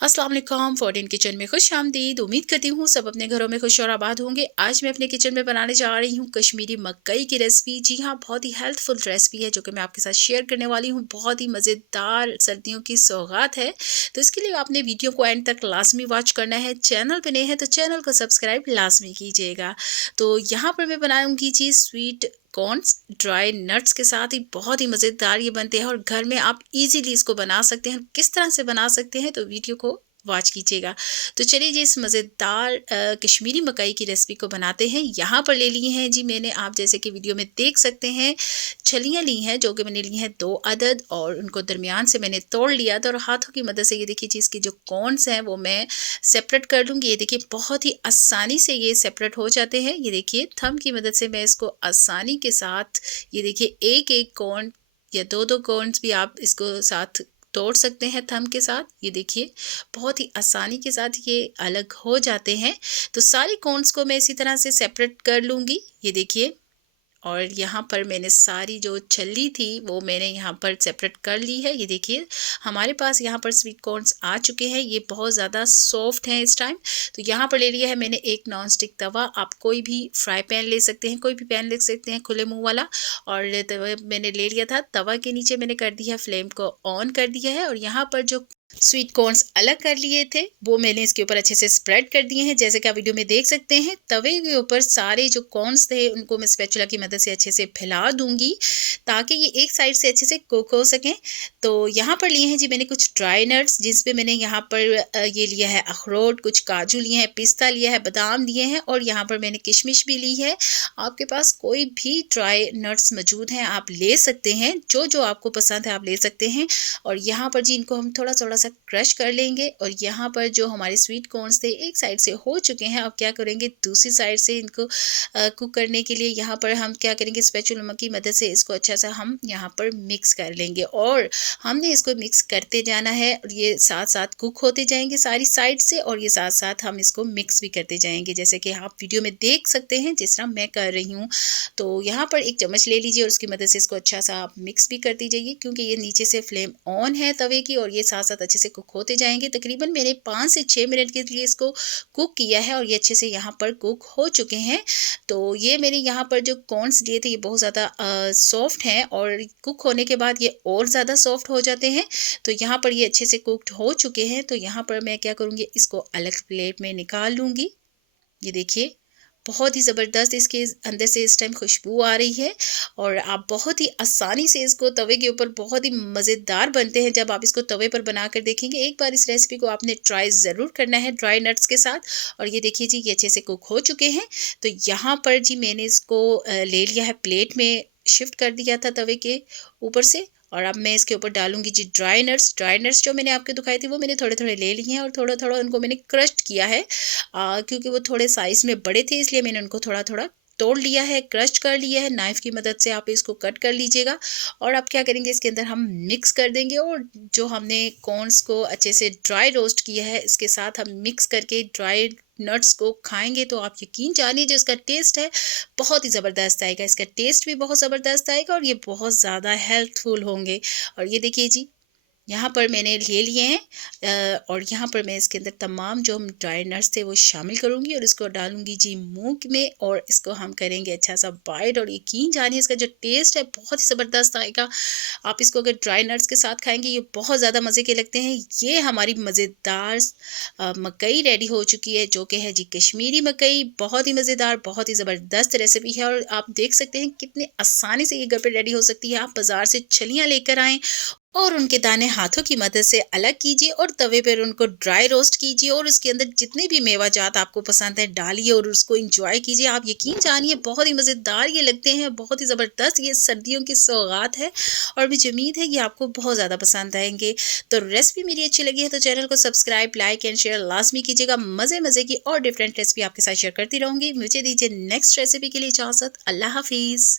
अस्सलाम वालेकुम fourteen kitchen में खुश आमदीद। उम्मीद करती हूँ सब अपने घरों में खुश और आबाद होंगे। आज मैं अपने किचन में बनाने जा रही हूँ कश्मीरी मकई की रेसिपी। जी हाँ, बहुत ही हेल्थफुल रेसिपी है जो कि मैं आपके साथ शेयर करने वाली हूँ। बहुत ही मज़ेदार सर्दियों की सौगात है, तो इसके लिए आपने वीडियो को एंड तक लाजमी वॉच करना है। चैनल पर नए हैं तो चैनल को सब्सक्राइब लाजमी कीजिएगा। तो यहाँ पर मैं बनाऊँगी जी स्वीट कॉर्न्स ड्राई नट्स के साथ ही। बहुत ही मज़ेदार ये बनते हैं और घर में आप इजीली इसको बना सकते हैं। किस तरह से बना सकते हैं तो वीडियो को वॉच कीजिएगा। तो चलिए जी इस मज़ेदार कश्मीरी मकई की रेसिपी को बनाते हैं। यहाँ पर ले लिए हैं जी मैंने, आप जैसे कि वीडियो में देख सकते हैं, छलियाँ ली हैं जो कि मैंने ली हैं 2 अदद और उनको दरमियान से मैंने तोड़ लिया था और हाथों की मदद से ये देखिए जी इसकी जो कॉर्न्स हैं वो मैं सेपरेट कर लूँगी। ये देखिए बहुत ही आसानी से ये सेपरेट हो जाते हैं। ये देखिए थंब की मदद से मैं इसको आसानी के साथ, ये देखिए एक-एक कॉर्न या 2-2 कॉर्न्स भी आप इसको साथ तोड़ सकते हैं थंब के साथ। ये देखिए बहुत ही आसानी के साथ ये अलग हो जाते हैं। तो सारी कॉर्न्स को मैं इसी तरह से सेपरेट कर लूँगी। ये देखिए, और यहाँ पर मैंने सारी जो छल्ली थी वो मैंने यहाँ पर सेपरेट कर ली है। ये देखिए हमारे पास यहाँ पर स्वीट कॉर्न्स आ चुके हैं। ये बहुत ज़्यादा सॉफ्ट हैं इस टाइम। तो यहाँ पर ले लिया है मैंने एक नॉन स्टिक तवा। आप कोई भी फ्राई पैन ले सकते हैं, कोई भी पैन ले सकते हैं खुले मुंह वाला। और तवा मैंने ले लिया था। तवा के नीचे मैंने कर दिया फ्लेम को ऑन कर दिया है और यहाँ पर जो स्वीट कॉर्न्स अलग कर लिए थे वो मैंने इसके ऊपर अच्छे से स्प्रेड कर दिए हैं। जैसे कि आप वीडियो में देख सकते हैं, तवे के ऊपर सारे जो कॉर्न्स थे उनको मैं स्पैचुला की मदद से अच्छे से फैला दूंगी ताकि ये एक साइड से अच्छे से कुक हो सकें। तो यहाँ पर लिए हैं जी मैंने कुछ ड्राई नट्स, जिस पे मैंने यहाँ पर ये लिया है अखरोट, कुछ काजू लिए हैं, पिस्ता लिया है, बादाम लिए हैं और यहाँ पर मैंने किशमिश भी ली है। आपके पास कोई भी ड्राई नट्स मौजूद हैं आप ले सकते हैं, जो जो आपको पसंद है आप ले सकते हैं। और यहाँ पर जी इनको हम थोड़ा थोड़ा सा क्रश कर लेंगे। और यहाँ पर जो हमारे स्वीट कॉर्न्स थे एक साइड से हो चुके हैं, अब क्या करेंगे दूसरी साइड से इनको कुक करने के लिए यहाँ पर हम क्या करेंगे, स्पैचुला की मदद से इसको अच्छा सा हम यहाँ पर मिक्स कर लेंगे और हमने इसको मिक्स करते जाना है। और ये साथ साथ कुक होते जाएंगे सारी साइड से और ये साथ साथ हम इसको मिक्स भी करते जाएंगे, जैसे कि आप वीडियो में देख सकते हैं जिस तरह मैं कर रही हूँ। तो यहाँ पर एक चम्मच ले लीजिए और उसकी मदद से इसको अच्छा सा आप मिक्स भी करती जाइए, क्योंकि ये नीचे से फ्लेम ऑन है तवे की और ये साथ साथ अच्छे से कुक होते जाएंगे। तकरीबन मैंने 5 से 6 मिनट के लिए इसको कुक किया है और ये अच्छे से यहाँ पर कुक हो चुके हैं। तो ये मैंने यहाँ पर जो कॉर्न्स लिए थे ये बहुत ज़्यादा सॉफ्ट हैं और कुक होने के बाद ये और ज़्यादा सॉफ्ट हो जाते हैं। तो यहाँ पर ये अच्छे से कुकड हो चुके हैं। तो यहाँ पर मैं क्या करूँगी, इसको अलग प्लेट में निकाल लूँगी। ये देखिए बहुत ही ज़बरदस्त इसके अंदर से इस टाइम खुशबू आ रही है और आप बहुत ही आसानी से इसको तवे के ऊपर, बहुत ही मज़ेदार बनते हैं जब आप इसको तवे पर बना कर देखेंगे। एक बार इस रेसिपी को आपने ट्राई ज़रूर करना है ड्राई नट्स के साथ। और ये देखिए जी ये अच्छे से कुक हो चुके हैं। तो यहाँ पर जी मैंने इसको ले लिया है, प्लेट में शिफ्ट कर दिया था तवे के ऊपर से। और अब मैं इसके ऊपर डालूंगी जी ड्राई नट्स। ड्राई नट्स जो मैंने आपको दिखाई थी वो मैंने थोड़े थोड़े ले लिए हैं और थोड़ा थोड़ा उनको मैंने क्रश्ड किया है, क्योंकि वो थोड़े साइज़ में बड़े थे इसलिए मैंने उनको थोड़ा थोड़ा तोड़ लिया है, क्रश कर लिया है। नाइफ़ की मदद से आप इसको कट कर लीजिएगा। और अब क्या करेंगे, इसके अंदर हम मिक्स कर देंगे और जो हमने कॉर्न्स को अच्छे से ड्राई रोस्ट किया है इसके साथ हम मिक्स करके ड्राई नट्स को खाएंगे तो आप यकीन जानिए जो इसका टेस्ट है बहुत ही ज़बरदस्त आएगा। इसका टेस्ट भी बहुत ज़बरदस्त आएगा और ये बहुत ज़्यादा हेल्थफुल होंगे। और ये देखिए जी यहाँ पर मैंने ले लिए हैं और यहाँ पर मैं इसके अंदर तमाम जो हम ड्राई नट्स थे वो शामिल करूँगी और इसको डालूँगी जी मुँह में और इसको हम करेंगे अच्छा सा बाइट। और यकीन जानिए इसका जो टेस्ट है बहुत ही ज़बरदस्त आएगा। आप इसको अगर ड्राई नट्स के साथ खाएंगे ये बहुत ज़्यादा मज़े के लगते हैं। ये हमारी मज़ेदार मकई रेडी हो चुकी है जो कि है जी कश्मीरी मकई। बहुत ही मज़ेदार, बहुत ही ज़बरदस्त रेसिपी है और आप देख सकते हैं कितने आसानी से ये घर पर रेडी हो सकती है। आप बाज़ार से छलियाँ लेकर आएँ और उनके दाने हाथों की मदद से अलग कीजिए और तवे पर उनको ड्राई रोस्ट कीजिए और उसके अंदर जितने भी मेवा जात आपको पसंद है डालिए और उसको एंजॉय कीजिए। आप यकीन जानिए बहुत ही मज़ेदार ये लगते हैं, बहुत ही ज़बरदस्त ये सर्दियों की सौगात है और मुझे उम्मीद है कि आपको बहुत ज़्यादा पसंद आएंगे। तो रेसिपी मेरी अच्छी लगी है तो चैनल को सब्सक्राइब, लाइक एंड शेयर लाजमी कीजिएगा। मज़े मज़े की और डिफरेंट रेसिपी आपके साथ शेयर करती रहूँगी। मुझे दीजिए नेक्स्ट रेसिपी के लिए इजाज़त। अल्लाह हाफिज़।